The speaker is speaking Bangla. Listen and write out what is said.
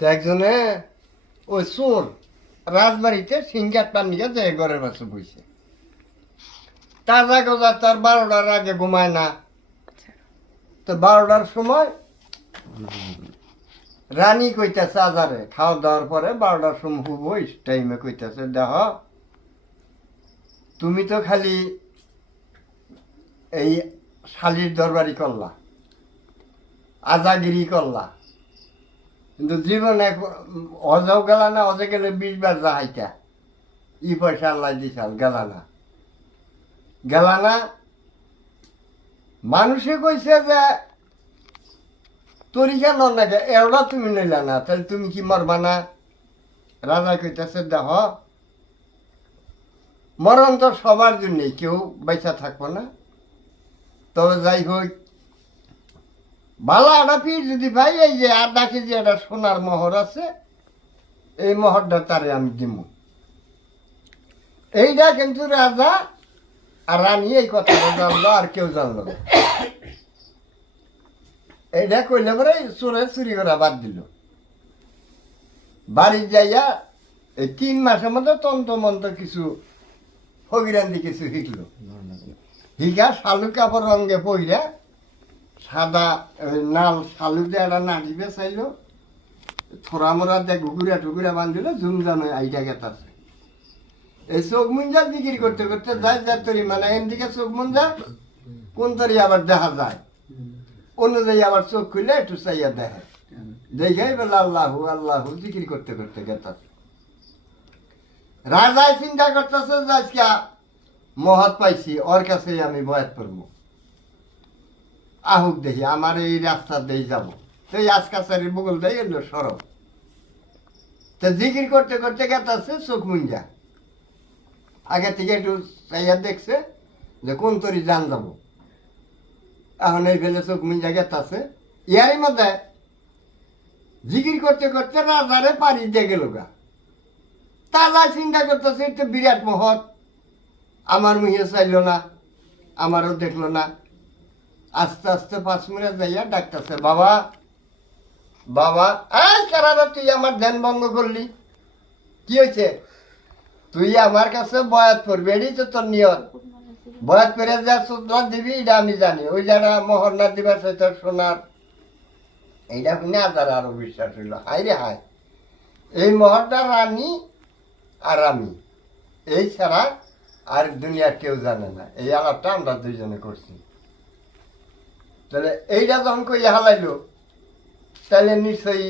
তো একজনে ওই চোর রাজবাড়িতে সিংহাত পান নিয়ে যায় ঘরের পাশে বইছে তাজা গোজা তার 12টার আগে ঘুমায় না তো 12টার সময় রানী কইতেছে আজারে খাওয়া দাওয়ার পরে 12টার সময় হুব টাইমে কইতেছে দেখ তুমি তো খালি এই শালির দরবারি করলা আজাগিরি করলা কিন্তু জীবনে অজাও গেলা না অজে গেলে 20 বার যাহাইতা ই পয়সা আল্লাহ দিছাল গেলা না মানুষে কইছে যে তরিকা নন না এওটা তুমি নিলা না তাহলে তুমি কি মরবা না রাজা কইতেছে দেখ মরণ তো সবার জন্যই কেউ বেঁচা থাকবো না তবে যাই হোক বালা আটা পীর যদি ভাই এই যে 8 কেজি একটা সোনার মোহর আছে এই মোহরটা তারে আমি দিব এইটা কিন্তু রাজা আর রানী এই কথাটা জানলো আর কেউ জানলো না এইটা কইলে পরে চোরে চুরি করা বাদ দিল বাড়ি যাইয়া এই 3 মাসের মধ্যে তন্ত্র মন্ত্র কিছু ফকিরান্দি কিছু শিখলো হিকা শালু কাপড় রঙে পইরা সাদা নাল শালু দিয়ে একটা নাড়ি বেচাইলো থোড়া মোড়া দিয়ে ঘুগুরা টুকুরা বান্ধিল ঝুমঝানো আইটা গেতাছে এই চোখ মুঞ্জা বিক্রি করতে করতে যায় যার তরি মানে এদিকে চোখ মুঞ্জা কোন তরি আবার দেখা যায় অনুযায়ী আবার চোখ খুলে একটু চাইয়া দেখে দেখাই বলে আল্লাহু আল্লাহু বিক্রি করতে করতে গেতাছে রাজায় চিন্তা করতেছে যে আজকে মহৎ পাইছি ওর কাছে আমি বয়াত করবো আহুক দেখি আমার এই রাস্তা দিয়ে যাব তো এই আজকাচারির বগল দিয়ে এলো সরব তো জিকির করতে করতে গেতাছে চোখ মুঞ্জা আগে থেকে একটু চাইয়া দেখছে যে কোন তরি যান যাব এখন এই ফেলে চোখ মুঞ্জা গেতাছে ইয়ারই মধ্যে জিকির করতে করতে রাজারে পাড়ি দিয়ে গেল গা তাজা চিন্তা করতেছে একটু বিরাট মহৎ আমার মুহিয়ে চাইল না আমারও দেখলো না আস্তে আস্তে 5 মিনিট যাইয়া ডাকতেছে বাবা বাবা এই কারারা তুই আমার ধ্যান ভঙ্গ করলি কি হয়েছে তুই আমার কাছে বয়াত করবি এটাই তো তোর নিয়ত বয়াত করে যা সুদনা দিবি এটা আমি জানি ওই যারা মোহর না দিবা সেটা সোনার এইটা শুনে আরো বিশ্বাস হইল হাই রে হাই এই মোহরটা রানী আর আমি এই ছাড়া আর দুনিয়ার কেউ জানে না এই আলাপটা আমরা দুইজনে করছি তাহলে এইটা যখন কই হালাইলো তাহলে নিশ্চয়ই